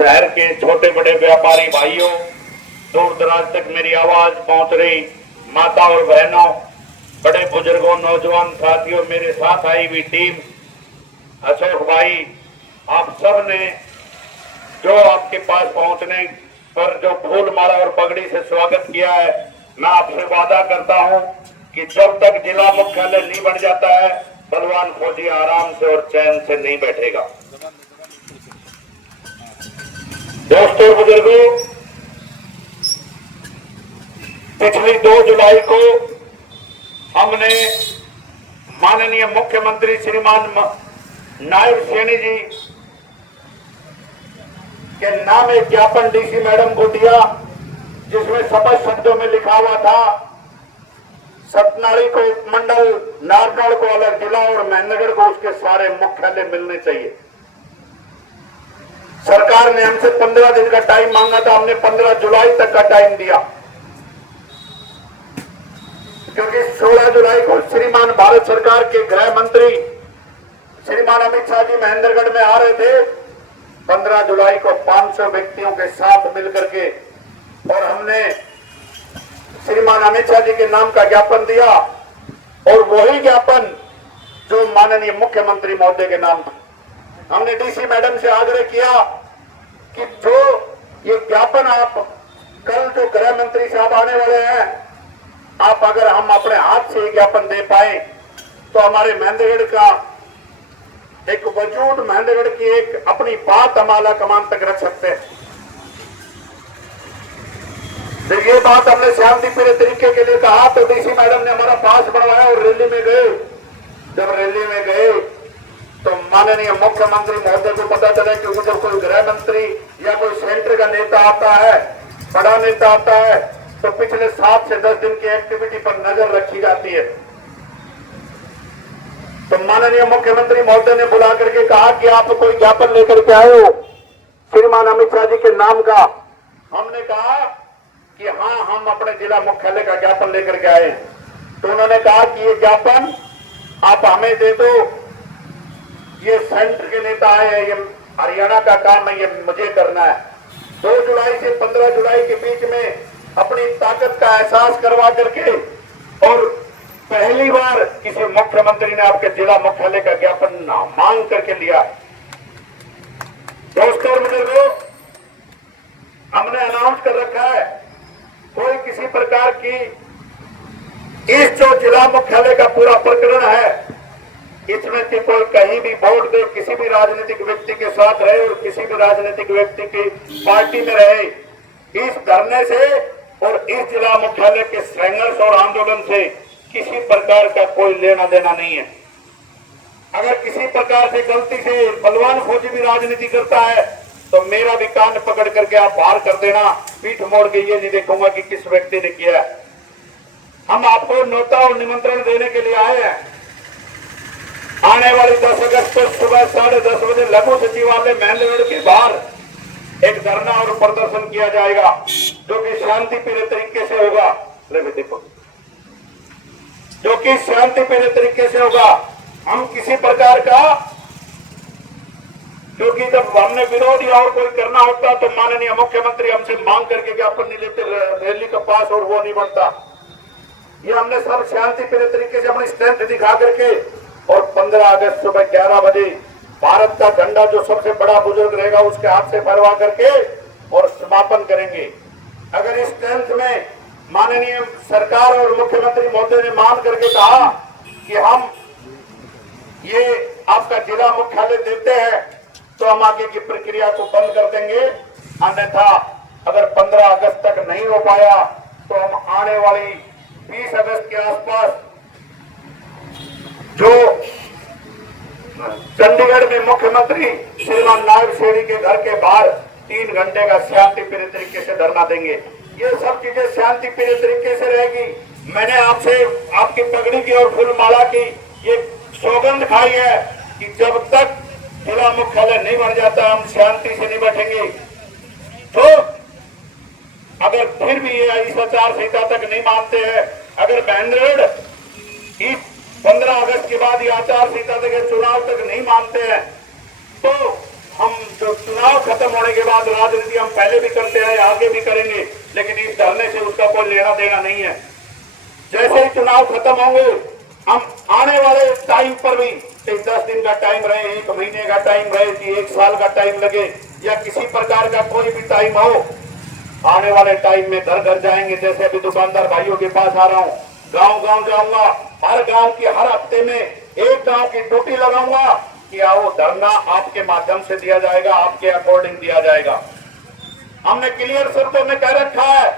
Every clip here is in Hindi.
शहर के छोटे बड़े व्यापारी भाइयों, दूर दराज तक मेरी आवाज पहुंच रही माता और बहनों, बड़े बुजुर्गों, नौजवान साथियों, मेरे साथ आई हुई टीम, अशोक भाई, आप सब ने जो आपके पास पहुंचने पर जो फूल माला और पगड़ी से स्वागत किया है, मैं आपसे वादा करता हूं कि जब तक जिला मुख्यालय नहीं बन जाता है, बलवान फौजी आराम से और चैन से नहीं बैठेगा। दोस्तों, बुजुर्गों, पिछली 2 जुलाई को हमने माननीय मुख्यमंत्री श्रीमान नायब सैनी जी के नाम एक ज्ञापन डीसी मैडम को दिया, जिसमें स्पष्ट शब्दों में लिखा हुआ था सतनाड़ी को उपमंडल, नारनौल को अलग जिला और महेंद्रगढ़ को उसके सारे मुख्यालय मिलने चाहिए। सरकार ने हमसे 15 दिन का टाइम मांगा था, हमने 15 जुलाई तक का टाइम दिया, क्योंकि 16 जुलाई को श्रीमान भारत सरकार के गृह मंत्री श्रीमान अमित शाह जी महेंद्रगढ़ में आ रहे थे। 15 जुलाई को 500 व्यक्तियों के साथ मिलकर के और हमने श्रीमान अमित शाह जी के नाम का ज्ञापन दिया, और वही ज्ञापन जो माननीय मुख्यमंत्री महोदय के नाम था। हमने डीसी मैडम से आग्रह किया कि जो ये ज्ञापन आप कल जो गृह मंत्री साहब आने वाले हैं, आप अगर हम अपने हाथ से ज्ञापन दे पाए तो हमारे महेंद्रगढ़ का एक वजूद, महेंद्रगढ़ की एक अपनी बात हम आला कमान तक रख सकते हैं। तो ये बात हमने शांतिपूर्ण तरीके के लिए कहा, तो डीसी मैडम ने हमारा पास बढ़वाया और रैली में गए। जब रैली में गए तो माननीय मुख्यमंत्री महोदय को पता चला कि जब कोई गृह मंत्री या कोई सेंटर का नेता आता है, बड़ा नेता आता है, तो पिछले 7 से 10 दिन की एक्टिविटी पर नजर रखी जाती है। तो माननीय मुख्यमंत्री महोदय ने बुला करके कहा कि आप कोई ज्ञापन लेकर के आए हो श्रीमान अमित शाह जी के नाम का। हमने कहा कि हाँ, हम अपने जिला मुख्यालय का ज्ञापन लेकर के आए। तो उन्होंने कहा कि ये ज्ञापन आप हमें दे दो, ये सेंटर के नेता आए हैं, ये हरियाणा का काम है, ये मुझे करना है। 2 जुलाई से 15 जुलाई के बीच में अपनी ताकत का एहसास करवा करके और पहली बार किसी मुख्यमंत्री ने आपके जिला मुख्यालय का ज्ञापन मांग करके लिया। दोस्तों और बुजुर्गों, हमने अनाउंस कर रखा है, कोई किसी प्रकार की इस जो जिला मुख्यालय का पूरा प्रकरण है, इसमें से कोई कहीं भी वोट दे, किसी भी राजनीतिक व्यक्ति के साथ रहे और किसी भी राजनीतिक व्यक्ति की पार्टी में रहे, इस धरने से और इस जिला मुख्यालय के संघर्ष और आंदोलन से किसी प्रकार का कोई लेना देना नहीं है। अगर किसी प्रकार से गलती से बलवान फौजी भी राजनीति करता है तो मेरा भी कान पकड़ करके आप बाहर कर देना, पीठ मोड़ के ये नहीं देखूंगा कि किस व्यक्ति ने किया। हम आपको न्योता और निमंत्रण देने के लिए आए हैं। आने वाली 10 अगस्त को सुबह 10:30 बजे लघु सचिवालय महेंद्रगढ़ के बाहर एक धरना और प्रदर्शन किया जाएगा, जो कि शांतिपूर्ण तरीके से होगा। देखो, जो कि शांतिपूर्ण तरीके से होगा। हम किसी प्रकार का, क्योंकि जब हमने विरोध या और कोई करना होता तो माननीय मुख्यमंत्री हमसे मांग करके ज्ञापन नहीं लेते, रैली का पास और वो नहीं बनता। ये हमने सब शांतिपूर्ण तरीके से अपनी स्ट्रेंथ दिखा करके और 15 अगस्त सुबह 11 बजे भारत का झंडा जो सबसे बड़ा बुजुर्ग रहेगा उसके हाथ से फहरवा करके और समापन करेंगे। अगर इस स्ट्रेंथ में माननीय सरकार और मुख्यमंत्री महोदय ने मान करके कहा कि हम ये आपका जिला मुख्यालय देते हैं, तो हम आगे की प्रक्रिया को बंद कर देंगे। अन्यथा अगर 15 अगस्त तक नहीं हो पाया तो हम आने वाली 20 अगस्त के आसपास जो चंडीगढ़ में मुख्यमंत्री श्रीमान नायब सैनी के घर के बाहर 3 घंटे का शांतिपूर्ण तरीके से धरना देंगे। ये सब चीजें शांतिपूर्ण तरीके से रहेगी। मैंने आपसे आपकी पगड़ी की और फूलमाला की ये सौगंध खाई है कि जब तक जिला मुख्यालय नहीं बन जाता हम शांति से नहीं बैठेंगे। तो अगर फिर भी ये इस आचार संहिता तक नहीं मानते हैं, अगर महेंद्रगढ़ इस 15 अगस्त के बाद ये आचार संहिता तक चुनाव तक नहीं मानते हैं, तो हम जो चुनाव खत्म होने के बाद राजनीति हम पहले भी करते हैं, आगे भी करेंगे, लेकिन इस धरने से उसका कोई लेना देना नहीं है। जैसे ही चुनाव खत्म होंगे, हम आने वाले टाइम पर भी 10 दिन का टाइम रहे, 1 महीने का टाइम रहे, कि 1 साल का टाइम लगे, या किसी प्रकार का कोई भी टाइम हो, आने वाले टाइम में घर घर जाएंगे। जैसे अभी दुकानदार भाइयों के पास आ रहा हूँ, गांव गांव जाऊंगा, हर गांव की हर हफ्ते में एक गांव की ड्यूटी लगाऊंगा कि आओ धरना आपके माध्यम से दिया जाएगा, आपके अकॉर्डिंग दिया जाएगा। हमने क्लियर शब्दों में कह रखा है,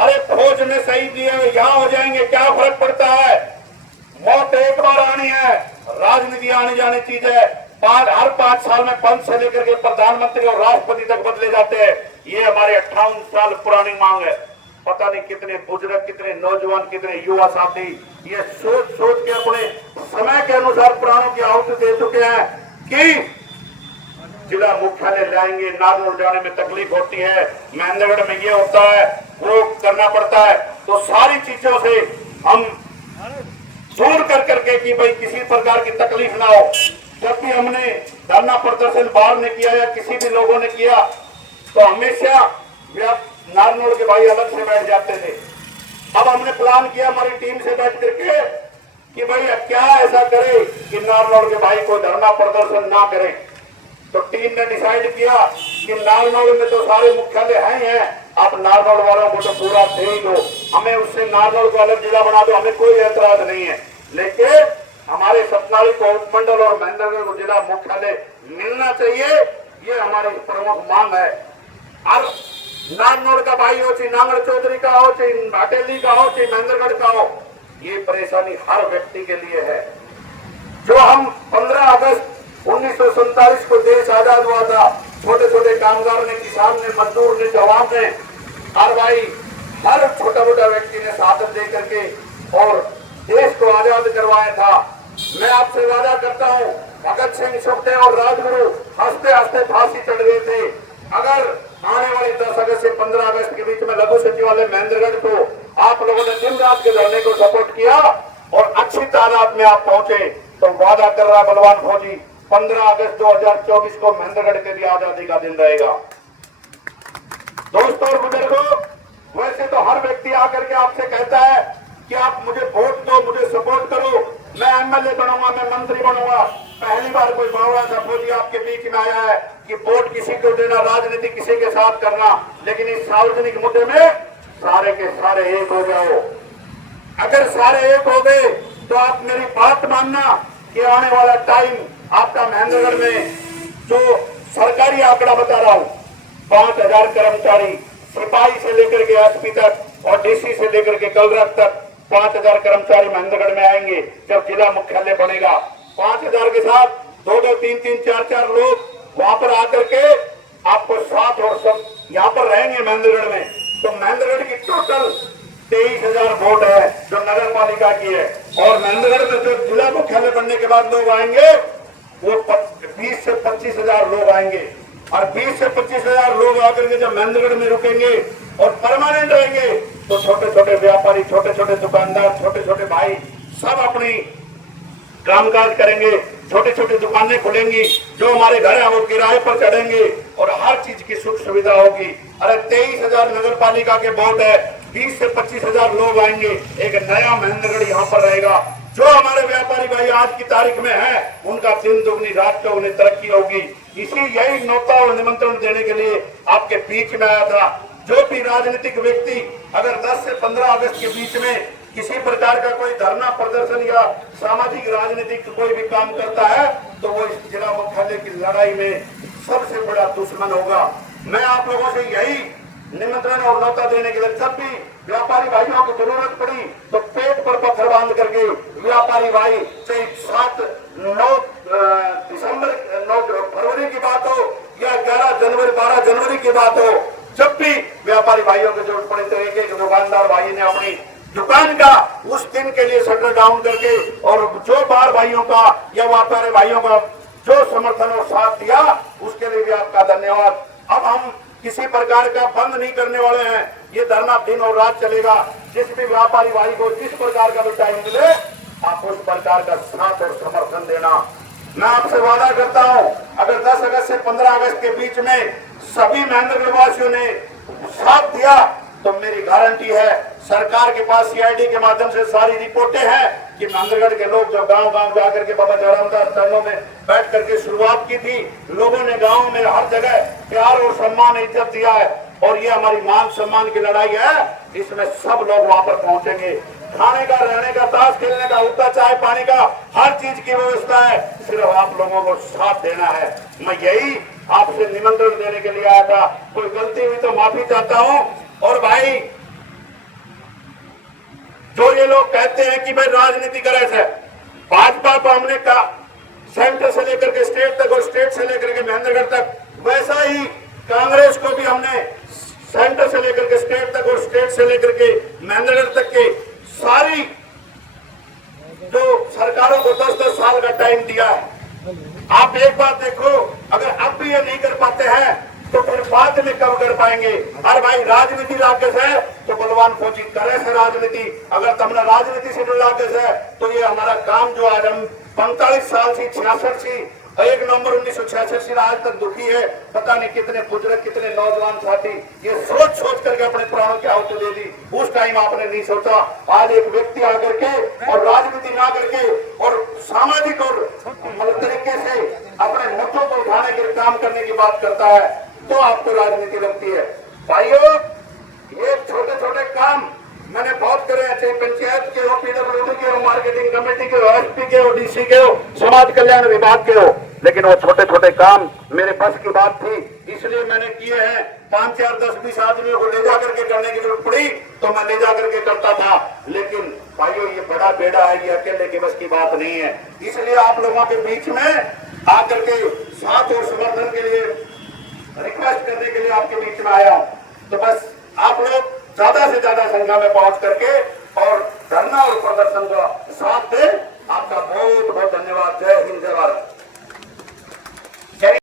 अरे फौज में शहीद दिए यहाँ हो जाएंगे, क्या फर्क पड़ता है? मौत एक बार आनी है, राजनीति आनी जानी चीज है। हर 5 साल में पंच से लेकर के प्रधानमंत्री और राष्ट्रपति तक बदले जाते हैं। ये हमारे 58 साल पुरानी मांग है। पता नहीं कितने बुजुर्ग, कितने नौजवान, कितने युवा साथी ये सोच सोच के अपने समय के अनुसार प्राणों की आहुति दे चुके हैं कि जिला मुख्यालय लाएंगे, नागौर जाने में तकलीफ होती है, महेंद्रगढ़ में ये होता है, वो करना पड़ता है। तो सारी चीजों से हम दूर कर करके कि भाई किसी प्रकार की तकलीफ ना हो। जब भी हमने धरना प्रदर्शन बाहर ने किया या किसी भी लोगों ने किया, तो हमेशा नारनौल के भाई अलग से बैठ जाते थे। अब हमने प्लान किया हमारी टीम से बैठ करके कि भाई क्या ऐसा करे कि नारनौल के भाई कोई धरना प्रदर्शन ना करें। तो टीम ने डिसाइड किया कि नारनौल में तो सारे मुख्यालय हैं, आप नारनौल वालों को तो पूरा दे ही दो, हमें उससे नारनौल को अलग जिला बना दो, हमें कोई ऐतराज नहीं है, लेकिन हमारे सतनाली को उपमंडल और महेंद्रगढ़ को जिला मुख्यालय मिलना चाहिए। ये हमारी प्रमुख मांग है। और नारनौल का भाई हो, चाहे नांगड़ चौधरी का हो, चाहे भाटेली का हो, चाहे महेंद्रगढ़ का हो, ये परेशानी हर व्यक्ति के लिए है। जो हम 15 अगस्त 1947 को देश आजाद हुआ था, छोटे छोटे कामगार ने, किसान ने, मजदूर ने, जवान ने, हर भाई, हर छोटा मोटा व्यक्ति ने साथ दे करके और देश को आजाद करवाया था। मैं आपसे वादा करता हूं, भगत सिंह, सुखदेव और राजगुरु हंसते हंसते फांसी चढ़ गए थे। अगर आने वाली 10 अगस्त से 15 अगस्त के बीच में लघु सचिवालय महेंद्रगढ़ को आप लोगों ने दिन रात के धरने को सपोर्ट किया और अच्छी तादाद में आप पहुंचे, तो वादा कर रहा बलवान फौजी, 15 अगस्त 2024 को महेंद्रगढ़ के लिए आजादी का दिन रहेगा। दोस्तों और बुजुर्गों, वैसे तो हर व्यक्ति आकर के आपसे कहता है कि आप मुझे वोट दो, मुझे सपोर्ट करो, मैं एमएलए बनूंगा, मैं मंत्री बनूंगा। पहली बार कोई बावड़ा सा फौजी आपके बीच में आया है कि वोट किसी को देना, राजनीति किसी के साथ करना, लेकिन इस सार्वजनिक मुद्दे में सारे के सारे एक हो जाओ। अगर सारे एक हो गए तो आप मेरी बात मानना कि आने वाला टाइम आपका महेंद्रगढ़ में जो सरकारी आंकड़ा बता रहा हूं, 5000 कर्मचारी, सिपाही से लेकर के एसपी तक और डीसी से लेकर के कलरक तक 5000 कर्मचारी महेंद्रगढ़ में आएंगे जब जिला मुख्यालय बनेगा। 5000 के साथ 2-2, 3-3, 4-4 लोग वहां पर आकर के आपको साथ और सब यहाँ पर रहेंगे महेंद्रगढ़ में। तो महेंद्रगढ़ की टोटल 23,000 वोट है जो नगर पालिका की है, और महेंद्रगढ़ में जो जिला मुख्यालय बनने के बाद लोग आएंगे वो 20 से 25,000 लोग आएंगे। और 20 से 25,000 लोग आकर के जब महेंद्रगढ़ में रुकेंगे और परमानेंट रहेंगे, तो छोटे छोटे व्यापारी, छोटे छोटे दुकानदार, छोटे छोटे भाई सब अपनी कामकाज करेंगे, छोटे छोटे दुकानें खुलेंगी, जो हमारे घर है वो किराए पर चढ़ेंगे और हर चीज की सुख सुविधा होगी। अरे 23,000 नगर पालिका के वोट है, 20 से 25,000 लोग आएंगे, एक नया महेंद्रगढ़ यहाँ पर रहेगा। जो हमारे व्यापारी भाई आज की तारीख में है, उनका दिन दुगनी रात का उन्हें तरक्की होगी। इसी यही न्योता और निमंत्रण देने के लिए आपके बीच में आया था। जो भी राजनीतिक व्यक्ति अगर 10 से 15 अगस्त के बीच में किसी प्रकार का कोई धरना प्रदर्शन या सामाजिक राजनीतिक कोई भी काम करता है, तो वो इस जिला मुख्यालय की लड़ाई में सबसे बड़ा दुश्मन होगा। मैं आप लोगों से यही निमंत्रण और न्योता देने के लिए, जब भी व्यापारी भाइयों की जरूरत पड़ी तो पेट पर पत्थर बांध करके व्यापारी भाई, चाहे 7-9 दिसंबर 9 फरवरी की बात हो या 11 जनवरी 12 जनवरी की बात हो, जब भी व्यापारी भाइयों की जरूरत पड़े तो एक एक दुकानदार भाई ने अपनी दुकान का उस दिन के लिए शटर डाउन करके और जो बार भाइयों का या व्यापारी भाइयों का जो समर्थन और साथ दिया, उसके लिए भी आपका धन्यवाद। अब हम किसी प्रकार का बंद नहीं करने वाले हैं, ये धरना दिन और रात चलेगा। जिस भी व्यापारी भाई को जिस प्रकार का भी टाइम मिले, आप उस प्रकार का साथ और समर्थन देना। मैं आपसे वादा करता हूं, अगर 10 अगस्त से 15 अगस्त के बीच में सभी महेंद्रगढ़ वासियों ने साथ दिया तो मेरी गारंटी है, सरकार के पास सीआईडी के माध्यम से सारी रिपोर्टें हैं कि महेंद्रगढ़ के लोग जो गांव-गांव जाकर के बाबा जयरामदास चरणों में बैठ करके शुरुआत की थी, लोगों ने गांव में हर जगह प्यार और सम्मान इज्जत दिया है और ये हमारी मान सम्मान की लड़ाई है। इसमें सब लोग वहां पर पहुंचेंगे। खाने का, रहने का, ताश खेलने का, उठता चाय पानी का, हर चीज की व्यवस्था है, सिर्फ आप लोगों को साथ देना है। मैं यही आपसे निमंत्रण देने के लिए आया था। कोई गलती हुई तो माफी चाहता हूं। और भाई, जो ये लोग कहते हैं कि भाई राजनीति करे से, भाजपा को हमने कहा सेंटर से लेकर के स्टेट तक और स्टेट से लेकर के महेंद्रगढ़ तक, वैसा ही कांग्रेस को भी हमने सेंटर से लेकर के स्टेट तक और स्टेट से लेकर के महेंद्रगढ़ तक के सारी जो सरकारों को 10-10 साल का टाइम दिया है। आप एक बात देखो, अगर अब भी ये नहीं कर पाते हैं तो फिर बाद में कब कर पाएंगे। अरे भाई, राजनीति राकेश है तो बलवान फौजी करे से राजनीति। अगर तुमने राजनीति से राकेश है तो ये हमारा काम जो आज हम 45 साल से 66 से 1 नवंबर 1966 से आज तक दुखी है। पता नहीं कितने बुजुर्ग, कितने नौजवान साथी ये सोच सोच करके अपने प्राणों की आहुति दे दी। उस टाइम आपने नहीं सोचा। आज एक व्यक्ति आकर के और राजनीति ना करके और सामाजिक और तरीके से अपने मुद्दों को उठाने के काम करने की बात करता है तो आपको राजनीति लगती है। भाइयों, ये छोटे छोटे काम मैंने बहुत करे हैं, चाहे पंचायत के हो, पीडब्ल्यूडी के हो, मार्केटिंग कमेटी के हो, एसपी के हो, डीसी के हो, समाज कल्याण विभाग के हो, लेकिन वो छोटे छोटे काम मेरे बस की बात थी, इसलिए मैंने किए हैं। 5, 4, 10, 20 आदमियों को ले जाकर के करने की जरूरत पड़ी तो मैं ले जाकर के करता था। लेकिन भाइयों, ये बड़ा बेड़ा है, ये अकेले के बस की बात नहीं है। इसलिए आप लोगों के बीच में आकर के साथ और समर्थन के लिए रिक्वेस्ट करने के लिए आपके बीच में आया हूं। तो बस आप लोग ज्यादा से ज्यादा संख्या में पहुंच करके और धरना और प्रदर्शन का साथ दें। आपका बहुत बहुत